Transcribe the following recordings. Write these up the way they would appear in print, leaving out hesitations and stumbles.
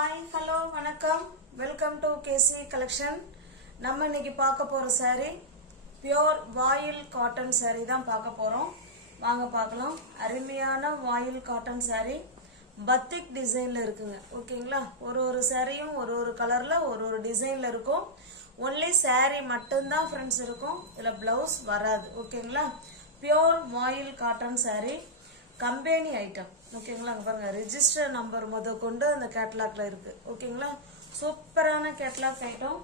Hi, hello, வணக்கம். Welcome to KC collection. நம்ம இன்னைக்கு பார்க்க போற saree pure வாயில் காட்டன் saree தான் பார்க்க போறோம். வாங்க பார்க்கலாம். அருமையான வாயில் காட்டன் saree பத்திக் டிசைன்ல இருக்குங்க. ஓகேங்களா? ஒரு சாரியும் ஒரு கலர்ல ஒரு டிசைன்ல இருக்கும். only saree மட்டும் தான் फ्रेंड्स இருக்கும். இல்ல ப்ளவுஸ் வராது. ஓகேங்களா? pure வாயில் காட்டன் saree கம்பெனி ஐட்டம். ஓகேங்களா? பாருங்க ரெஜிஸ்டர் நம்பர் கொண்டு அந்த கேட்டலாக்ல இருக்கு. ஓகேங்களா? சூப்பரான கேட்டலாக் ஐட்டம்.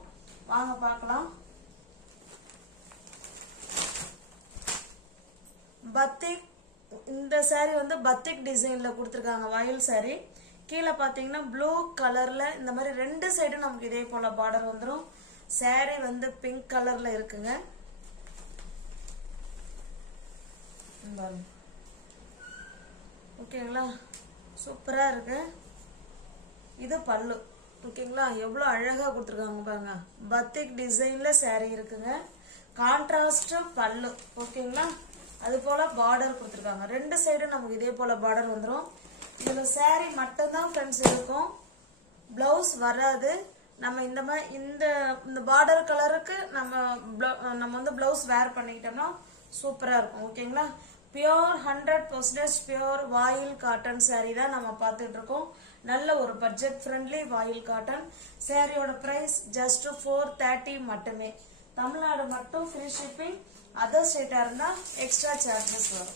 வாங்க பார்க்கலாம். பத்திக் இந்த saree பத்திக் டிசைன்ல கொடுத்திருக்காங்க. வாயில் saree கீழே பாத்தீங்கன்னா ப்ளூ கலர்ல இந்த மாதிரி ரெண்டு சைடும் நமக்கு இதே போல பார்டர் வந்துரும். saree பிங்க் கலர்ல இருக்குங்க. ஓகேங்களா? சூப்பரா இருக்கு. இது பல்லு. ஓகேங்களா? எவ்வளவு அழகா கொடுத்திருக்காங்க பாருங்க. பத்திக் டிசைன்ல saree இருக்குங்க. கான்ட்ராஸ்ட் பல்லு. ஓகேங்களா? அது போல பார்டர் கொடுத்திருக்காங்க. ரெண்டு சைடும் நமக்கு இதே போல பார்டர் வந்துரும். இதுல saree மட்டும் தான் फ्रेंड्स இருக்கும். ப்ளவுஸ் வராது. நம்ம இந்த மாதிரி இந்த பார்டர் கலருக்கு நம்ம ப்ளவுஸ் வேர் பண்ணிட்டோம்னா சூப்பரா இருக்கும். ஓகேங்களா? பியூர் 100% பியூர் வாயில் காட்டன் saree தான் நம்ம பார்த்துட்டு இருக்கோம். நல்ல ஒரு பட்ஜெட் ஃப்ரெண்ட்லி வாயில் காட்டன். சாரியோட பிரைஸ் ஜஸ்ட் 430 மட்டுமே. தமிழ்நாடு மட்டும் ஃப்ரீ ஷிப்பிங். அதர் ஸ்டேட்டா இருந்தா எக்ஸ்ட்ரா சார்ஜஸ் வரும்.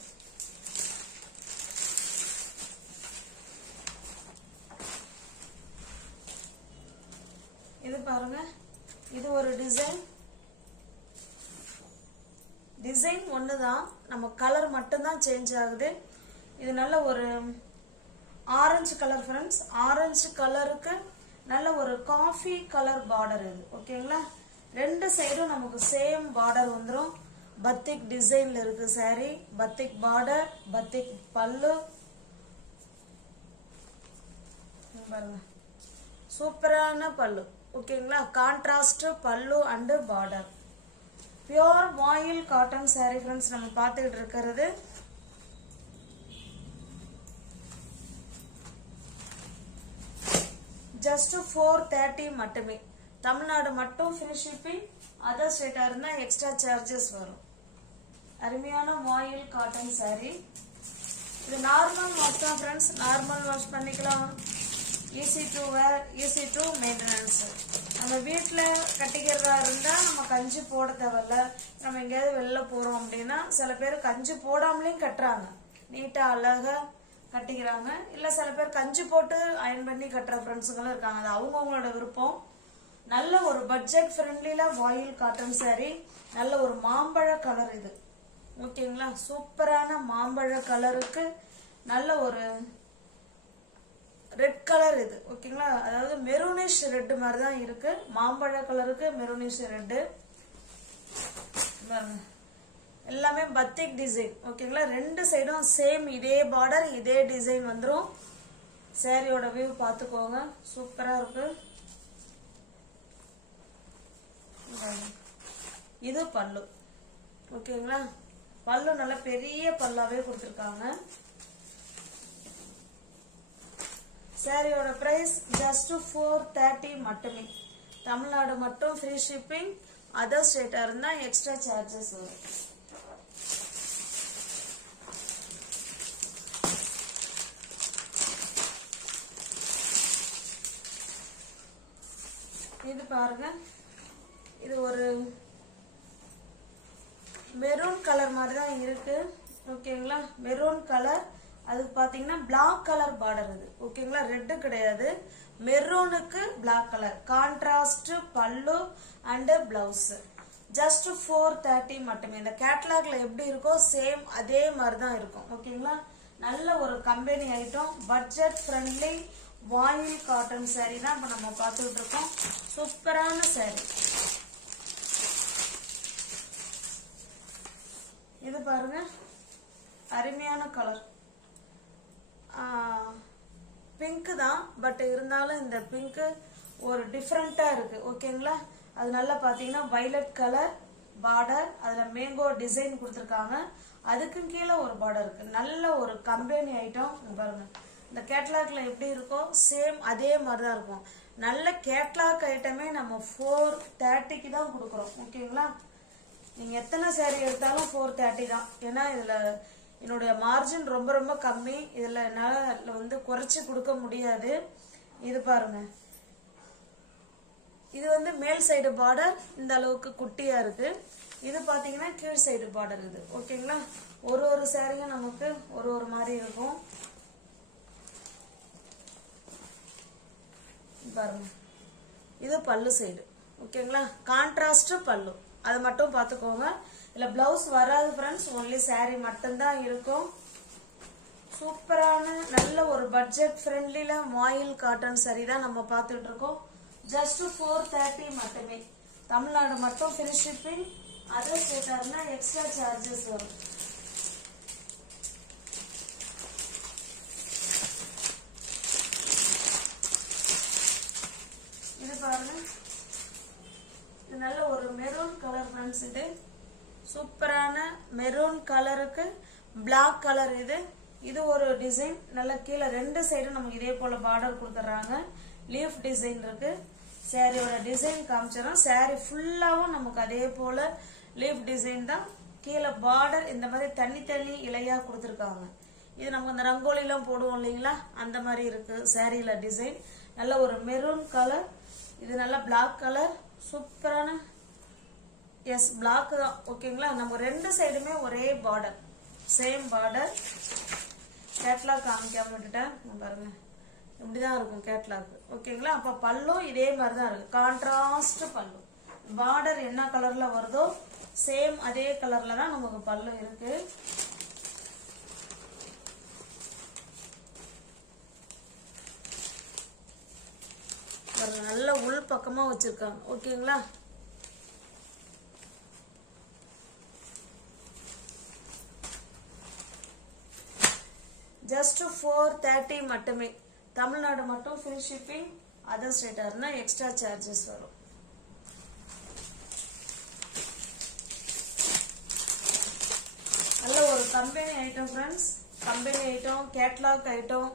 இது பாருங்க. இது ஒரு டிசைன் ஒண்ணுதான். நம்ம கலர் மட்டும் தான் சேஞ்ச் ஆகுது. இது நல்ல ஒரு ஆரஞ்சு கலர் फ्रेंड्स. ஆரஞ்சு கலருக்கு நல்ல ஒரு காஃபி கலர் பார்டர் இது. ஓகேங்களா? ரெண்டு சைடும் நமக்கு சேம் பார்டர் வந்துரும். பத்திக் டிசைன்ல இருக்கு saree. பத்திக் பார்டர், பத்திக் பல்லு. பாருங்க சூப்பரான பல்லு. ஓகேங்களா? கான்ட்ராஸ்ட் பல்லு அண்ட் பார்டர். பியூர் வாயில் காட்டன் saree फ्रेंड्स நம்ம பார்த்துக்கிட்டு இருக்கிறது. ஜஸ்ட் 430 மட்டுமே. தமிழ்நாடு மட்டும் ஃப்ரீ ஷிப்பிங். அதர் ஸ்டேட்டா இருந்தா எக்ஸ்ட்ரா சார்ஜஸ் வரும். அருமையான வாயில் காட்டன் saree. இது நார்மல் வாஷ் தான் फ्रेंड्स. நார்மல் வாஷ் பண்ணிக்கலாம். Easy to wear, easy to maintenance. நம்ம வீட்டுல கட்டிக்கிறதா இருந்தா நம்ம கஞ்சி போட தேவையில்ல. நம்ம எங்கேயாவது வெளில போறோம் அப்படின்னா சில பேர் கஞ்சி போடாமலேயும் கட்டுறாங்க. நீட்டா அழகா கட்டிக்கிறாங்க. இல்ல சில பேர் கஞ்சி போட்டு அயன் பண்ணி கட்டுற ஃப்ரெண்ட்ஸுங்களும் இருக்காங்க. அது அவங்கவுங்களோட விருப்பம். நல்ல ஒரு பட்ஜெட் ஃப்ரெண்ட்லில வாயில் காட்டன் saree. நல்ல ஒரு மாம்பழ கலர் இது. ஓகேங்களா? சூப்பரான மாம்பழ கலருக்கு நல்ல ஒரு ரெட் கலர் இது. ஓகேங்களா? அதாவது மெரூனிஷ் ரெட் மாதிரி தான் இருக்கு. மாம்பழ கலருக்கு மெரூனிஷ் ரெட். எல்லாமே பத்திக் டிசைன். ஓகேங்களா? ரெண்டு சைடும் சேம் இதே பார்டர், இதே டிசைன் வந்துரும். சாரியோட வியூ பாத்துக்கோங்க. சூப்பரா இருக்கு. இது பல்லு. ஓகேங்களா? பல்லு நல்ல பெரிய பல்லாவே கொடுத்திருக்காங்க. சாரியோட பிரைஸ் ஜஸ்ட் 430 மட்டுமே. தமிழ்நாடு மட்டும் ஃப்ரீ ஷிப்பிங். அதர் ஸ்டேட்டா இருந்தா எக்ஸ்ட்ரா சார்ஜஸ் வரும். இது பாருங்க. இது ஒரு மெரூன் கலர் மாதிரி தான் இருக்கு. ஓகேங்களா? Maroon colour. அதுக்கு பாத்தீங்கன்னா பிளாக் கலர் பார்டர் இது. ஓகேங்களா? ரெட் கிடையாது. மெரூனுக்கு பிளாக் கலர். கான்ட்ராஸ்ட் பல்லு அண்ட் பிளவுஸ். ஜஸ்ட் 430 மட்டுமே. இந்த கேட்டலாக்ல எப்படி இருக்கோ சேம் அதே மாதிரி தான் இருக்கும். ஓகேங்களா? நல்ல ஒரு கம்பெனி ஐட்டம். பட்ஜெட் ஃப்ரெண்ட்லி வாயில் காட்டன் saree தான் இப்ப நம்ம பார்த்துக்கிட்டு இருக்கோம். சூப்பரான saree. இது பாருங்க. அருமையான கலர். பிங்க் தான். பட் இருந்தாலும் இந்த பிங்க் ஒரு டிஃபரெண்டா இருக்கு. ஓகேங்களா? அது நல்லா பாத்தீங்கன்னா வயலட் கலர் பார்டர். அதுல மேங்கோ டிசைன் கொடுத்திருக்காங்க. அதுக்கு கீழே ஒரு பார்டர் இருக்கு. நல்ல ஒரு கம்பெனி ஐட்டம். பாருங்க இந்த கேட்லாக்ல எப்படி இருக்கோ சேம் அதே மாதிரி தான் இருக்கும். நல்ல கேட்லாக் ஐட்டமே நம்ம 430க்கு தான் கொடுக்குறோம். ஓகேங்களா? நீங்க எத்தனை saree எடுத்தாலும் 430 தான். ஏன்னா இதுல என்னுடைய மார்ஜின் ரொம்ப ரொம்ப கம்மி. இதுல என்னால வந்து குறைச்சு கொடுக்க முடியாது. இது பாருங்க, இது வந்து மேல் சைடு பார்டர் இந்த அளவுக்கு குட்டியா இருக்கு. இது பாத்தீங்கன்னா கீழ் சைடு பார்டர் இது. ஓகேங்களா? ஒரு ஒரு சாரியும் நமக்கு ஒரு ஒரு மாதிரி இருக்கும். பாருங்க, இது பல்லு சைடு. ஓகேங்களா? கான்ட்ராஸ்ட் பல்லு, அது மட்டும் பாத்துக்கோங்க. இல்ல பிளவுஸ் வராது ஃப்ரெண்ட்ஸ், ஒன்லி சாரி மட்டும்தான் இருக்கும். சூப்பரான நல்ல ஒரு பட்ஜெட் ஃப்ரெண்ட்லில மாயில் காட்டன் சாரி தான் நம்ம பார்த்துட்டு இருக்கோம். ஜஸ்ட் 430 மட்டுமே. தமிழ்நாடு மட்டும் ஃப்ரீ ஷிப்பிங். அதர் ஸ்டேட்னா எக்ஸ்ட்ரா சார்ஜஸ் வரும். இது பாருங்க, இது நல்ல ஒரு மெரூன் கலர் ஃப்ரெண்ட்ஸ். இது சூப்பரான மெரூன் கலருக்கு பிளாக் கலர். இது ஒரு டிசைன். நல்ல கீழே ரெண்டு சைடும் நமக்கு இதே போல பார்டர் கொடுத்துறாங்க. லீஃப் டிசைன் இருக்கு. சாரியோட டிசைன் காமிச்சிடும். சாரி ஃபுல்லாவும் நமக்கு அதே போல லீஃப் டிசைன் தான். கீழே பார்டர் இந்த மாதிரி தனி தனி இலையா கொடுத்துருக்காங்க. இது நம்ம இந்த ரங்கோலிலாம் போடுவோம் இல்லைங்களா, அந்த மாதிரி இருக்கு சாரியில டிசைன். நல்ல ஒரு மெரூன் கலர். இது நல்ல பிளாக் கலர். சூப்பரான எஸ் பிளாக் தான். ஓகேங்களா? நம்ம ரெண்டு சைடுமே ஒரே பார்டர், சேம் பார்டர். கேட்லாக் காமிக்காம விட்டுட்டேன். பாருங்க, இப்படிதான் இருக்கும் கேட்லாக். ஓகேங்களா? அப்ப பல்லும் இதே மாதிரி தான் இருக்கு. கான்ட்ராஸ்ட் பல்லு. பார்டர் என்ன கலர்ல வருதோ சேம் அதே கலர்ல தான் நமக்கு பல்லு இருக்கு. நல்ல உள் பக்கமா வச்சிருக்காங்க. ஓகேங்களா? ஜஸ்ட் 430 மட்டுமே. தமிழ்நாடு மட்டும் ஃப்ரீ ஷிப்பிங். அதர் ஸ்டேட்டா எக்ஸ்ட்ரா சார்ஜஸ் வரும். நல்ல ஒரு company item friends. Company item, catalogue item.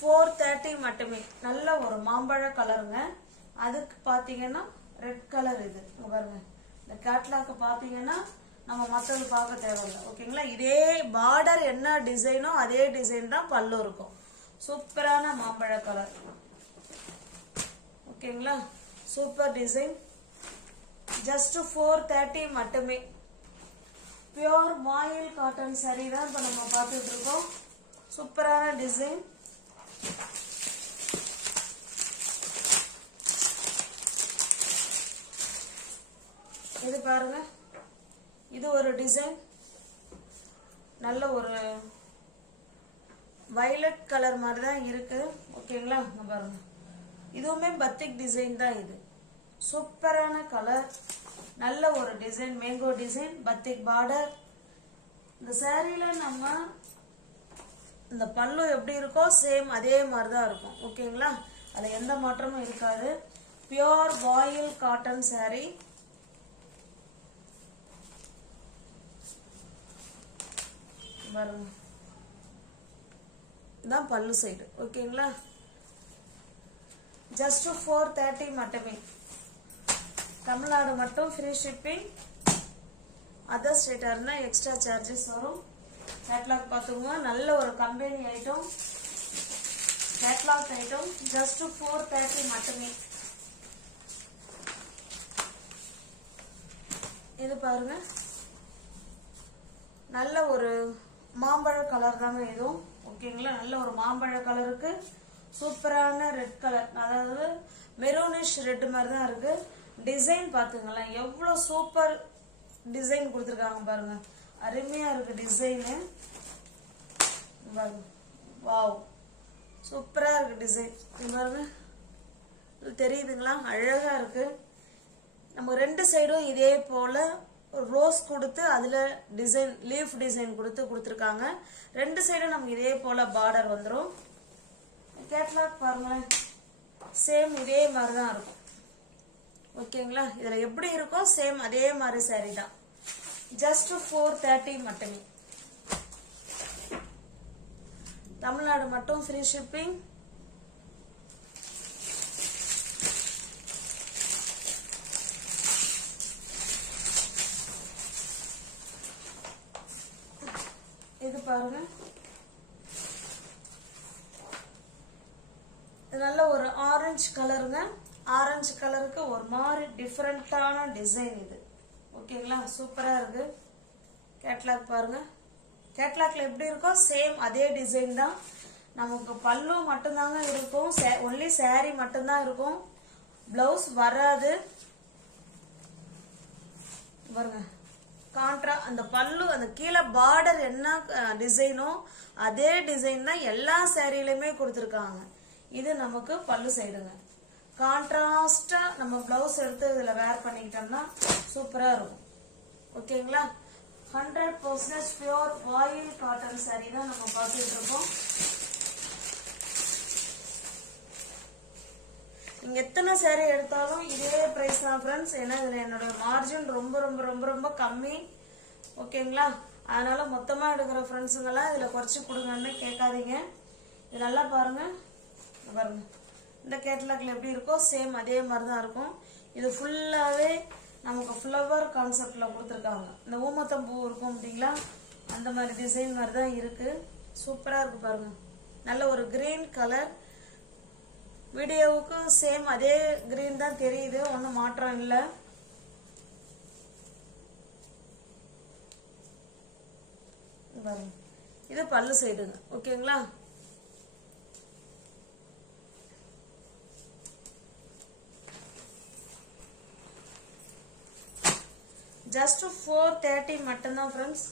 430 மட்டுமே. நல்ல ஒரு மாம்பழ கலருங்க. அதுக்கு பாத்தீங்கன்னா ரெட் கலர். இது பாருங்க, இந்த கேட்லாக் பாத்தீங்கன்னா நம்ம மத்தது பார்க்க தேவையில்லை. ஓகேங்களா? இதே பார்டர் என்ன டிசைனோ அதே டிசைன் தான் பல்லு இருக்கும். சூப்பரான மாம்பழ கலர். ஓகேங்களா? Super design. ஜஸ்ட் 430 மட்டுமே. பியோர் மாயில் காட்டன் சாரி தான் இப்ப நம்ம பார்த்துட்டு இருக்கோம். சூப்பரான டிசைன். இது பாருங்க, இது ஒரு டிசைன். நல்ல ஒரு வயலட் கலர் மாதிரி தான் இருக்கு. ஓகேங்களா? பாருங்க, இதுவுமே பத்திக் டிசைன் தான். இது சூப்பரான கலர். நல்ல ஒரு டிசைன், மேங்கோ டிசைன், பத்திக் பார்டர். இந்த சாரியில நம்ம இந்த பல்லு எப்படி இருக்கோ சேம் அதே மாதிரி தான் இருக்கும். ஓகேங்களா? அதுல எந்த மாற்றமும் இருக்காது. பியோர் வாயில் காட்டன் சாரி. பாருங்க, இதான் பல்லு சைடு. ஓகேங்களா? ஜஸ்ட் 430 மட்டுமே. தமிழ்நாடு மட்டும் ஃப்ரீ ஷிப்பிங். அதர் ஸ்டேட்டா இருந்தா எக்ஸ்ட்ரா சார்ஜஸ் வரும். கேட்லாக் பார்த்துக்கோங்க. நல்ல ஒரு company item, catalogue item. Just 430 மட்டுமே. இது பாருங்க, நல்ல ஒரு மாம்பழ கலர் தாங்க இதுவும். ஓகேங்களா? நல்ல ஒரு மாம்பழ கலருக்கு சூப்பரான ரெட் கலர், அதாவது மெரூனிஷ் ரெட் மாதிரி தான் இருக்கு. டிசைன் பாத்துங்களேன், எவ்வளவு சூப்பர் டிசைன் கொடுத்துருக்காங்க பாருங்க. அருமையா இருக்கு டிசைனு. வாவ், சூப்பரா இருக்கு டிசைன். பாருங்க, தெரியுதுங்களா? அழகா இருக்கு. நம்ம ரெண்டு சைடும் இதே போல ரோஸ் கொடுத்து அதுல டிசைன், லீஃப் டிசைன் கொடுத்துருக்காங்க. ரெண்டு சைடும் நமக்கு இதே போல பார்டர் வந்துடும். கேட்லாக் பாருங்களேன், சேம் இதே மாதிரி தான் இருக்கும். ஓகேங்களா? இதுல எப்படி இருக்கோ சேம் அதே மாதிரி சாரி தான். ஜஸ்ட் 430 மட்டுமே. தமிழ்நாடு மட்டும் ஃப்ரீ ஷிப்பிங். இது பாருங்க, இது நல்ல ஒரு ஆரஞ்சு கலருங்க. ஆரஞ்சு கலருக்கு ஒரு மாதிரி டிஃப்ரெண்டான டிசைன் இது. ஓகேங்களா, சூப்பரா இருக்கு. கேட்லாக் பாருங்க, கேட்லாக்ல எப்படி இருக்கோ சேம் அதே டிசைன் தான். நமக்கு பல்லு மட்டும்தாங்க இருக்கும், ஒன்லி saree மட்டும்தான் இருக்கும், பிளவுஸ் வராது. பாருங்க கான்ட்ரா அந்த பல்லு அந்த கீழே பார்டர் என்ன டிசைனோ அதே டிசைன் தான் எல்லா சாரிலையுமே கொடுத்துருக்காங்க. இது நமக்கு பல்லு சைடுங்க. கான்ட்ராஸ்டா நம்ம பிளவுஸ் எடுத்து இதுல வேர் பண்ணிக்கிட்டோம்னா சூப்பரா இருக்கும். ஓகேங்களா, 100% பியூர் வாயில் காட்டன் சாரி தான் நம்ம பார்த்துட்டு இருக்கோம். நீங்க எத்தனை சாரி எடுத்தாலும் இதே பிரைஸ் தான் ஃப்ரெண்ட்ஸ். ஏன்னா இதுல என்னோட மார்ஜின் ரொம்ப ரொம்ப ரொம்ப ரொம்ப கம்மி. ஓகேங்களா, அதனால மொத்தமா எடுக்கிற ஃப்ரெண்ட்ஸுங்கெல்லாம் இதுல குறைச்சி கொடுங்கன்னு கேட்காதீங்க. இது நல்லா பாருங்க, பாருங்க இந்த கேட்லாக்ல எப்படி இருக்கோ சேம் அதே மாதிரி தான் இருக்கும். இது ஃபுல்லாவே நமக்கு ஃப்ளவர் கான்செப்ட்ல கொடுத்துருக்காங்க. இந்த ஊமத்தம்பூ இருக்கும் அப்படிங்களா, அந்த மாதிரி டிசைன் மாதிரி தான் இருக்கு. சூப்பரா இருக்கு பாருங்க. நல்ல ஒரு கிரீன் கலர். வீடியோவுக்கு சேம் அதே கிரீன் தான் தெரியுது, ஒன்றும் மாற்றம் இல்லை. இது பல்லு சைடுங்க. ஓகேங்களா, ஜஸ்ட் 430 மட்டும்தான் ஃப்ரெண்ட்ஸ்.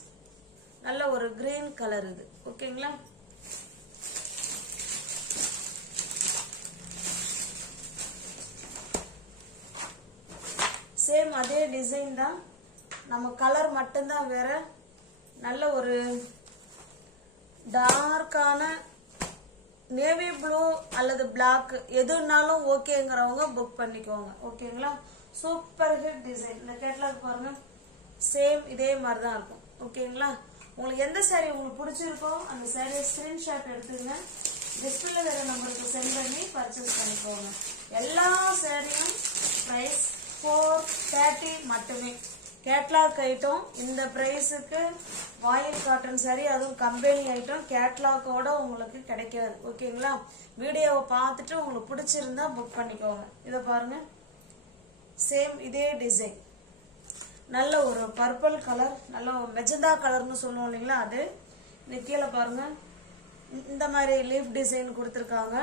நல்ல ஒரு கிரீன் கலர் இது. ஓகேங்களா, சேம் அதே டிசைன் தான், நம்ம கலர் மட்டும்தான் வேற. நல்ல ஒரு டார்க்கான நேவி ப்ளூ அல்லது பிளாக் எதுனாலும் ஓகேங்கிறவங்க புக் பண்ணிக்கோங்க. ஓகேங்களா, சூப்பர் ஹிட் டிசைன். இந்த கேட்லாக் பாருங்க, சேம் இதே மாதிரி தான் இருக்கும். ஓகேங்களா, உங்களுக்கு எந்த சாரி உங்களுக்கு பிடிச்சிருக்கோ அந்த சாரியை ஸ்கிரீன்ஷாட் எடுத்துங்க, டிஸ்பிளே வேற நம்பருக்கு சென்ட் பண்ணி பர்ச்சேஸ் பண்ணிக்கோங்க. எல்லா சாரியும் பிரைஸ் 430 மட்டுமே. கேட்லாக் ஐட்டம் இந்த பிரைஸுக்கு வாயில் காட்டன் சாரி, அதுவும் கம்பெனி ஐட்டம் கேட்லாக்கோட உங்களுக்கு கிடைக்காது. ஓகேங்களா, வீடியோவை பார்த்துட்டு உங்களுக்கு பிடிச்சிருந்தா புக் பண்ணிக்கோங்க. இதை பாருங்க, சேம் இதே டிசைன். நல்ல ஒரு பர்பிள் கலர், நல்ல மெஜந்தா கலர்னு சொல்லுவோம் இல்லைங்களா, அது. இது கீழே பாருங்க, இந்த மாதிரி லீஃப் டிசைன் கொடுத்துருக்காங்க.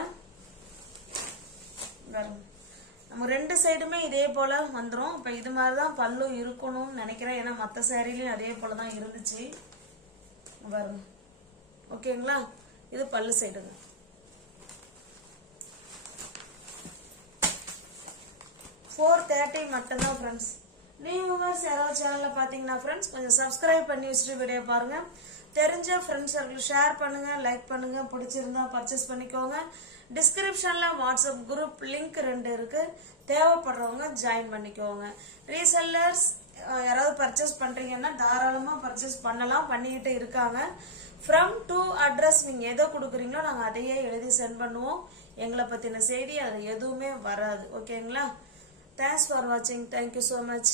நம்ம ரெண்டு சைடுமே இதே போல வந்துடும். இப்ப இது மாதிரிதான் பல்லு இருக்கணும்னு நினைக்கிறேன், ஏன்னா மற்ற சாரிலையும் அதே போலதான் இருந்துச்சு பாருங்க. ஓகேங்களா, இது பல்லு சைடுங்க. $430 மட்டும்தான் ஃப்ரெண்ட்ஸ். நியூ வியூவர்ஸ் யாராவது சேனல்ல பாத்தீங்கன்னா ஃப்ரெண்ட்ஸ் கொஞ்சம் சப்ஸ்கிரைப் பண்ணி வச்சுட்டு வீடியோ பாருங்க. தெரிஞ்ச ஃப்ரெண்ட்ஸ் சர்க்கிள் ஷேர் பண்ணுங்க, லைக் பண்ணுங்க, பிடிச்சிருந்தா பர்ச்சேஸ் பண்ணிக்கோங்க. டிஸ்கிரிப்ஷன்ல வாட்ஸ்அப் குரூப் லிங்க் 2 இருக்கு, தேவைப்படுறவங்க ஜாயின் பண்ணிக்கோங்க. ரீசெல்லர்ஸ் யாராவது பர்ச்சேஸ் பண்றீங்கன்னா தாராளமா பர்ச்சேஸ் பண்ணலாம், பண்ணிக்கிட்டு இருக்காங்க. ஃப்ரம் டு அட்ரஸ் நீங்க எதை கொடுக்குறீங்களோ நாங்க அதையே எழுதி சென்ட் பண்ணுவோம். எங்களை பத்தின செய்தி அது எதுவுமே வராது. ஓகேங்களா, தேங்க்ஸ் ஃபார் வாட்சிங். Thank you so much.